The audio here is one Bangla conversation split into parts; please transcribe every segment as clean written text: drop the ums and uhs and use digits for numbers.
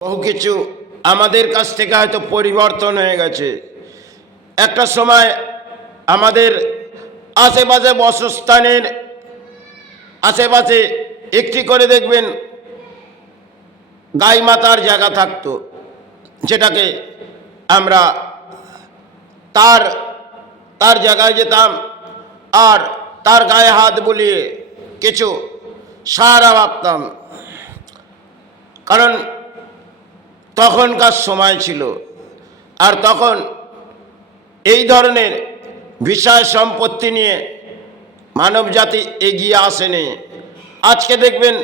বহু কিছু আমাদের কাছ থেকে হয়তো পরিবর্তন হয়ে গেছে। একটা সময় আমাদের আশেপাশে বাসস্থানের আশেপাশে একটি করে দেখবেন গাই মাতার জায়গা থাকতো, যেটাকে আমরা তার তার জায়গায় যেতাম আর তার গায়ে হাত বুলিয়ে কিছু সাহারা ভাবতাম। কারণ তখনকার সময় ছিল, আর তখন এই ধরনের বিষয় সম্পত্তি নিয়ে মানব জাতি এগিয়ে আসেনি। আজকে দেখবেন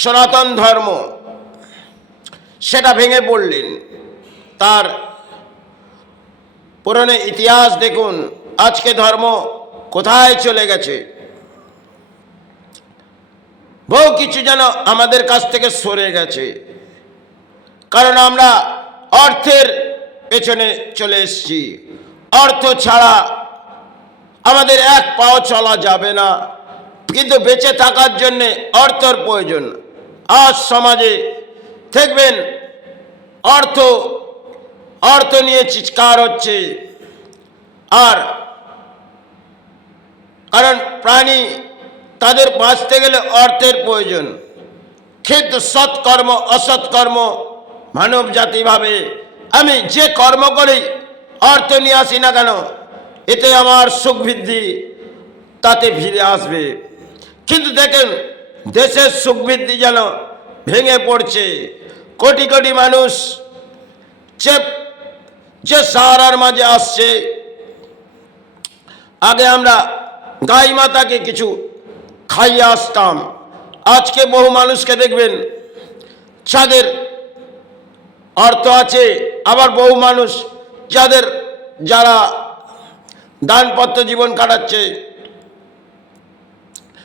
সনাতন ধর্ম সেটা ভেঙে পড়লেন। তার পুরনো ইতিহাস দেখুন, আজকে ধর্ম কোথায় চলে গেছে। বহু কিছু যেন আমাদের কাছ থেকে সরে গেছে, কারণ আমরা অর্থের পেছনে চলে এসেছি। অর্থ ছাড়া আমাদের এক পাও চলা যাবে না, কিন্তু বেঁচে থাকার জন্যে অর্থের প্রয়োজন। আজ সমাজে দেখবেন অর্থ অর্থ নিয়ে চিৎকার হচ্ছে, আর কারণ প্রাণী তাদের বাঁচতে গেলে অর্থের প্রয়োজন। কিন্তু সৎকর্ম অসৎকর্ম মানব জাতি ভাবে আমি যে কর্ম করি অর্থ নিয়ে আসি না কেন, এতে আমার সুখ বৃদ্ধি তাতে ফিরে আসবে। কিন্তু দেখেন দেশের সুখ বৃদ্ধি যেন ভেঙে পড়ছে। কোটি কোটি মানুষ যে সাহারার মাঝে আসছে। আগে আমরা গাই মাতাকে কিছু খাইয়ে আসতাম, আজকে বহু মানুষকে দেখবেন যাদের অর্থ আছে, আবার বহু মানুষ যারা দানপত্র জীবন কাটাচ্ছে,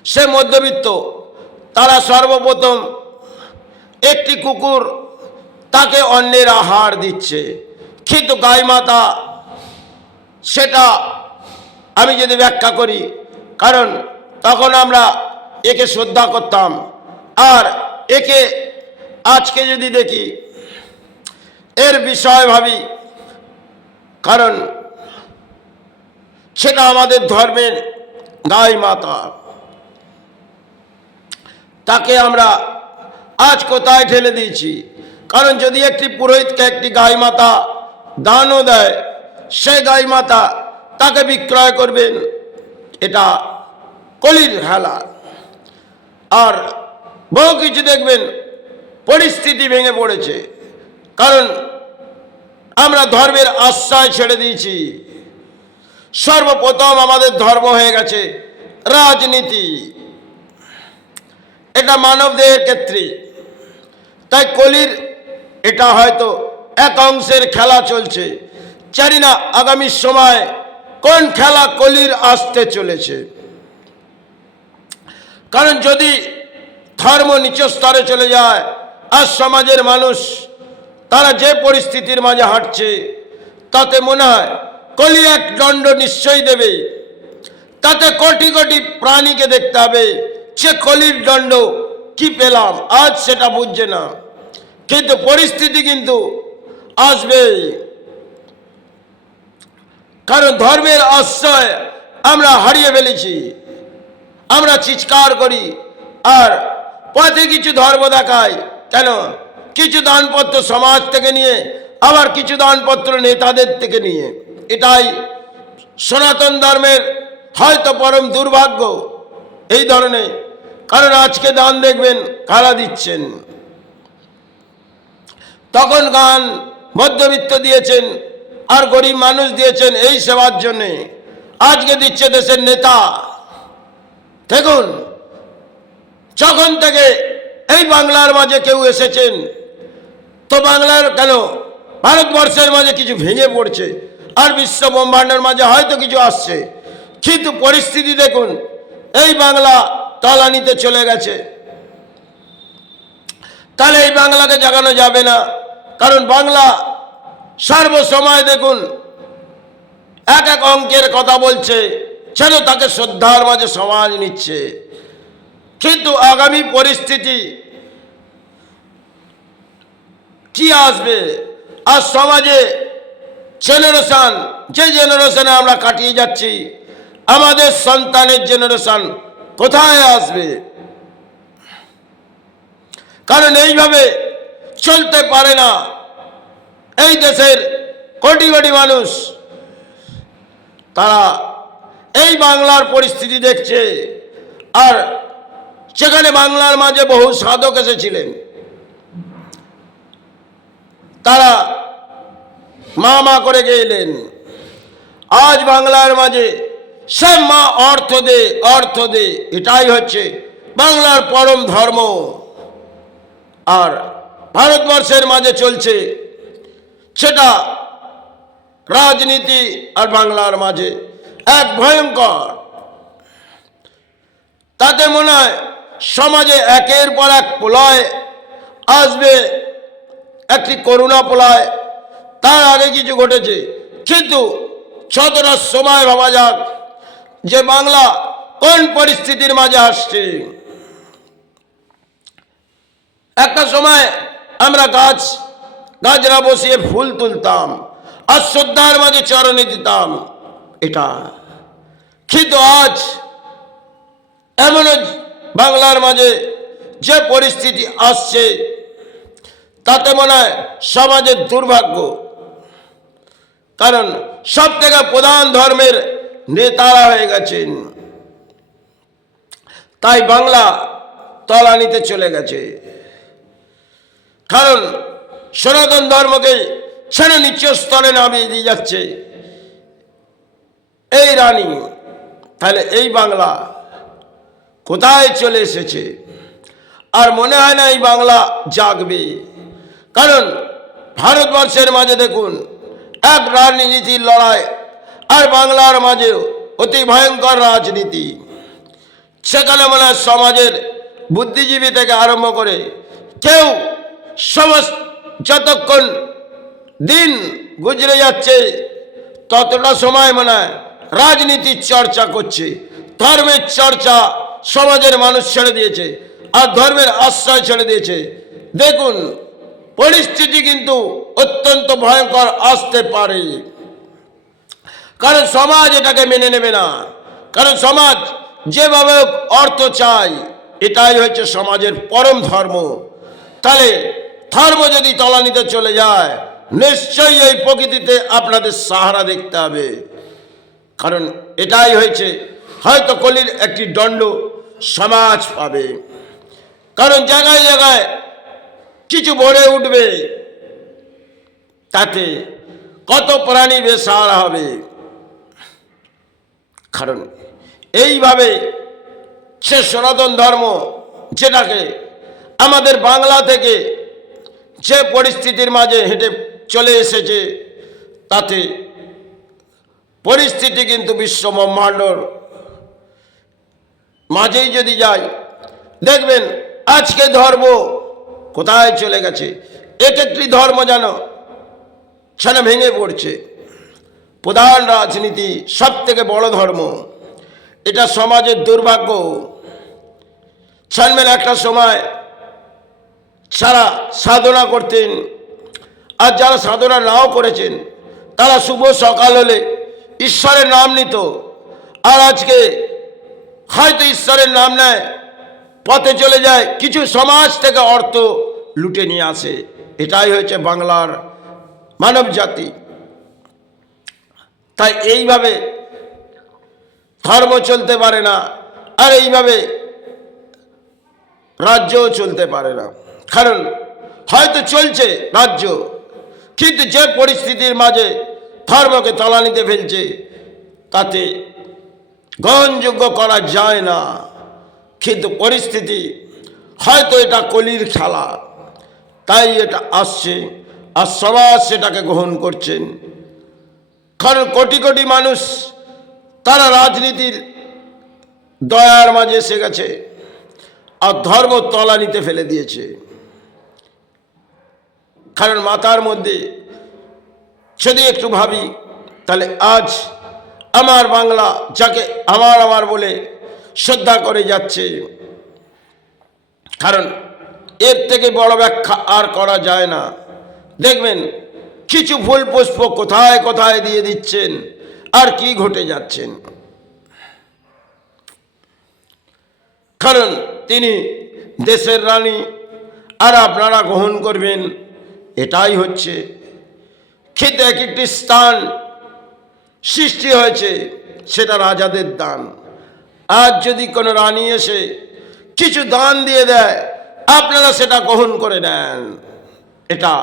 সে মধ্যবিত্ত, তারা সর্বপ্রথম একটি কুকুর তাকে অন্যের আহার দিচ্ছে। কিন্তু গাই মাতা সেটা আমি যদি ব্যাখ্যা করি, কারণ তখন আমরা একে শ্রদ্ধা করতাম, আর একে আজকে যদি দেখি এর বিষয় ভাবি, কারণ সেটা আমাদের ধর্মের গাই মাতা। তাকে আমরা আজ কোথায় ঠেলে দিয়েছি। কারণ যদি একটি পুরোহিতকে একটি গাই মাতা দানও দেয়, সে গাই মাতা তাকে বিক্রয় করবেন, এটা কলির হেলা। আর বহু কিছু দেখবেন পরিস্থিতি ভেঙে পড়েছে, কারণ আমরা ধর্মের আশ্রয় ছেড়ে দিয়েছি। সর্বপ্রথম আমাদের ধর্ম হয়ে গেছে রাজনীতি, এটা মানবদেহের ক্ষেত্রে। তাই কলির এটা হয়তো এক অংশের খেলা চলছে, জানি না আগামী সময় কোন খেলা কলির আসতে চলেছে। কারণ যদি ধর্ম নিচ স্তরে চলে যায়, আর সমাজের মানুষ তারা যে পরিস্থিতির মাঝে হাঁটছে, তাতে মনে হয় কলি এক দণ্ড নিশ্চয়ই দেবে। তাতে কোটি কোটি প্রাণীকে দেখতে হবে সে কলির দণ্ড কি পেলাম, আজ সেটা বুঝছে না, কিন্তু পরিস্থিতি কিন্তু আসবেই। কারণ ধর্মের আশ্রয় আমরা হারিয়ে ফেলেছি। আমরা চিৎকার করি আর পথে কিছু ধর্ম দেখায়, কেন কিছু দানপত্র সমাজ থেকে নিয়ে, আবার কিছু দানপত্র নেতাদের থেকে নিয়ে। এটাই সনাতন ধর্মের হয়তো পরম দুর্ভাগ্য এই ধরনের। কারণ আজকে দান দেখবেন কারা দিচ্ছেন, তখন গান মধ্যবিত্ত দিয়েছেন আর গরিব মানুষ দিয়েছেন এই সেবার জন্যে। আজকে দিচ্ছে দেশের নেতা। দেখুন যখন থেকে এই বাংলার মাঝে কেউ এসেছেন, তো বাংলার কেন ভারতবর্ষের মাঝে কিছু ভেঙে পড়ছে, আর বিশ্ব ব্রহ্মাণ্ডের মাঝে হয়তো কিছু আসছে। কিন্তু পরিস্থিতি দেখুন, এই বাংলা তলানিতে চলে গেছে। তাহলে এই বাংলাকে জাগানো যাবে না, কারণ বাংলা সর্বসময় দেখুন এক এক অঙ্কের কথা বলছে, যেন তাকে শ্রদ্ধার মাঝে সমাজ নিচ্ছে। কিন্তু আগামী পরিস্থিতি কি আসবে? আর সমাজে জেনারেশন, যে জেনারেশনে আমরা কাটিয়ে যাচ্ছি, আমাদের সন্তানের জেনারেশন কোথায় আসবে? কারণ এইভাবে চলতে পারে না। এই দেশের কোটি কোটি মানুষ তারা এই বাংলার পরিস্থিতি দেখছে। আর সেখানে বাংলার মাঝে বহু সাধক এসেছিলেন, তারা মা মা করে গেলেন। আজ বাংলার মাঝে সে মা অর্থ দে, অর্থ দে, এটাই হচ্ছে বাংলার পরম ধর্ম। আর ভারতবর্ষের মাঝে চলছে সেটা রাজনীতি, আর বাংলার মাঝে এক ভয়ঙ্কর। তাতে মনে হয় সমাজে একের পর এক প্রলয় আসবে, একটি করুণা প্রলয়। তার আগে কিছু ঘটেছে, কিন্তু যতটা সময় ভাবা যাক যে বাংলা কোন পরিস্থিতির মাঝে আসছে। একটা সময় আমরা গাছরা বসিয়ে ফুল তুলতাম আর শ্রদ্ধার মাঝে চরণে দিতাম, এটা। কিন্তু আজ এমন বাংলার মাঝে যে পরিস্থিতি আসছে, তাতে মনে হয় সমাজের দুর্ভাগ্য। কারণ সব থেকে প্রধান ধর্মের নেতারা হয়ে গেছেন, তাই বাংলা তলানিতে চলে গেছে। কারণ সনাতন ধর্মকে ছেড়ে নিচ্চ স্তরে নামিয়ে দিয়ে যাচ্ছে এই রানী। তাহলে এই বাংলা কোথায় চলে এসেছে? আর মনে হয় না এই বাংলা জাগবে। কারণ ভারতবর্ষের মাঝে দেখুন এক রাজনীতির লড়াই, আর বাংলার মাঝেও অতি ভয়ঙ্কর রাজনীতি। সেখানে মনে হয় সমাজের বুদ্ধিজীবী থেকে আরম্ভ করে কেউ যতক্ষণ দিন গুজরে যাচ্ছে ততটা সময় মনে হয় রাজনীতির চর্চা করছে, ধর্মের চর্চা সমাজের মানুষ ছেড়ে দিয়েছে, আর ধর্মের আশ্রয় ছেড়ে দিয়েছে। দেখুন পরিস্থিতি কিন্তু অত্যন্ত ভয়ঙ্কর আসতে পারে। কারণ সমাজ এটাকে মেনে নেবে না। কারণ সমাজ যেভাবে অর্থ চায়, এটাই হচ্ছে সমাজের পরম ধর্ম। তাহলে ধর্ম যদি তলানিতে চলে যায়, নিশ্চয়ই এই প্রকৃতিতে আপনাদের সাহারা দেখতে হবে। কারণ এটাই হয়েছে, হয়তো কলির একটি দণ্ড সমাজ পাবে। কারণ জায়গায় জায়গায় কিছু ভরে উঠবে, তাতে কত প্রাণী বেসাহারা হবে। কারণ এইভাবে সে সনাতন ধর্ম, যেটাকে আমাদের বাংলা থেকে যে পরিস্থিতির মাঝে হেঁটে চলে এসেছে, তাতে পরিস্থিতি কিন্তু বিশ্ব ব্রহ্মাণ্ডর মাঝেই যদি যাই, দেখবেন আজকে ধর্ম কোথায় চলে গেছে। এক একটি ধর্ম যেন সেটা ভেঙে পড়ছে। প্রধান রাজনীতি সব থেকে বড় ধর্ম, এটা সমাজের দুর্ভাগ্য। ছাড়বেন একটা সময় সারা সাধনা করতেন, আর যারা সাধনা নাও করেছেন তারা শুভ সকাল হলে ঈশ্বরের নাম নিত। আর আজকে হয়তো ঈশ্বরের নাম নেয়, পথে চলে যায়, কিছু সমাজ থেকে অর্থ লুটে নিয়ে আসে। এটাই হয়েছে বাংলার মানব জাতি। তাই এইভাবে ধর্ম চলতে পারে না, আর এইভাবে রাজ্যও চলতে পারে না। কারণ হয়তো চলছে রাজ্য, কিন্তু যে পরিস্থিতির মাঝে ধর্মকে তলানিতে ফেলছে, তাতে গ্রহণযোগ্য করা যায় না। কিন্তু পরিস্থিতি হয়তো এটা কলির খেলা, তাই এটা আসছে, আর সমাজ সেটাকে গ্রহণ করছেন। কারণ কোটি কোটি মানুষ তারা রাজনীতির দয়ার মাঝে এসে গেছে, আর ধর্ম তলানিতে ফেলে দিয়েছে। কারণ মাথার মধ্যে যদি একটু ভাবি, তাহলে আজ আমার বাংলা, যাকে আমার বলে শ্রদ্ধা করে যাচ্ছে, কারণ এর থেকে বড় ব্যাখ্যা আর করা যায় না। দেখবেন কিছু ফুল পুষ্প কোথায় কোথায় দিয়ে দিচ্ছেন, আর কি ঘটে যাচ্ছেন। কারণ তিনি দেশের রানী, আর আপনারা গ্রহণ করবেন, এটাই হচ্ছে। খেতে এক একটি স্থান সৃষ্টি হয়েছে, সেটা রাজাদের দান। আজ যদি কোনো রানী এসে কিছু দান দিয়ে দেয়, আপনারা সেটা গ্রহণ করে নেন। এটা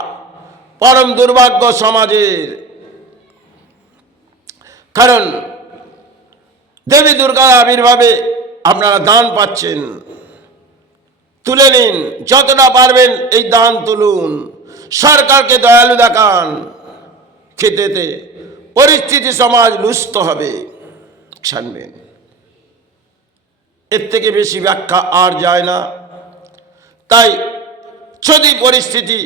পরম দুর্ভাগ্য সমাজের। কারণ দেবী দুর্গার আবির্ভাবে আপনারা দান পাচ্ছেন, তুলে নিন, যতটা পারবেন এই দান তুলুন, সরকারকে দয়ালু দেখান। খেতেতে পরিস্থিতি সমাজ লুপ্ত হবে, ছাড়বেন। এর থেকে বেশি ব্যাখ্যা আর যায় না। তাই যদি পরিস্থিতি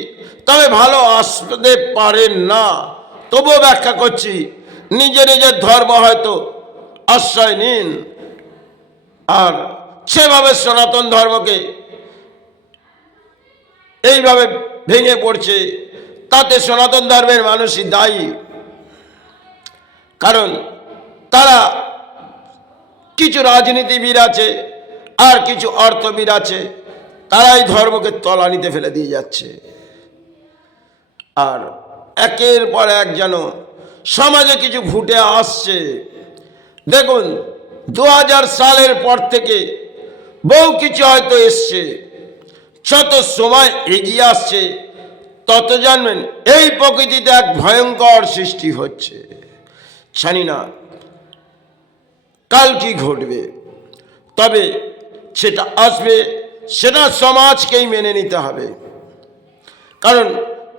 তবে ভালো আসতে পারেন না, তবুও ব্যাখ্যা করছি, নিজের নিজের ধর্ম হয়তো আশ্রয় নিন। আর সেভাবে সনাতন ধর্মকে এইভাবে ভেঙে পড়ছে, তাতে সনাতন ধর্মের মানুষই দায়ী। কারণ তারা কিছু রাজনীতিবিদ আছে আর কিছু অর্থবিদ আছে, তারাই ধর্মকে তলানিতে ফেলে দিয়ে যাচ্ছে। আর একের পর এক যেন সমাজে কিছু ফুটে আসছে। দেখুন 2000 সালের পর থেকে বহু কিছু হয়তো এসছে, যত সময় এগিয়ে আসছে তত জানবেন এই প্রকৃতিতে এক ভয়ঙ্কর সৃষ্টি হচ্ছে। জানি না কাল কি ঘটবে, তবে সেটা আসবে, সেটা সমাজকেই মেনে নিতে হবে। কারণ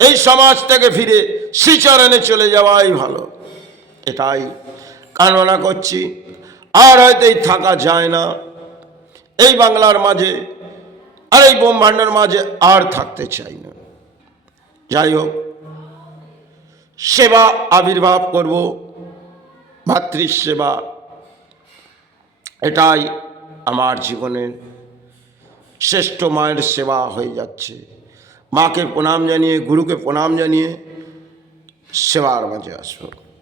এই সমাজ থেকে ফিরে শ্রীচরণে চলে যাওয়াই ভালো, এটাই কামনা করছি। আর হয়তো এই থাকা যায় না এই বাংলার মাঝে, আর এই ব্রহ্মাণ্ডের মাঝে আর থাকতে চাই না। যাই হোক, সেবা আবির্ভাব করব, ভাতৃসেবা, এটাই আমার জীবনের শ্রেষ্ঠ মায়ের সেবা হয়ে যাচ্ছে। মাকে প্রণাম জানিয়ে, গুরুকে প্রণাম জানিয়ে সেবার মাঝে আসবো।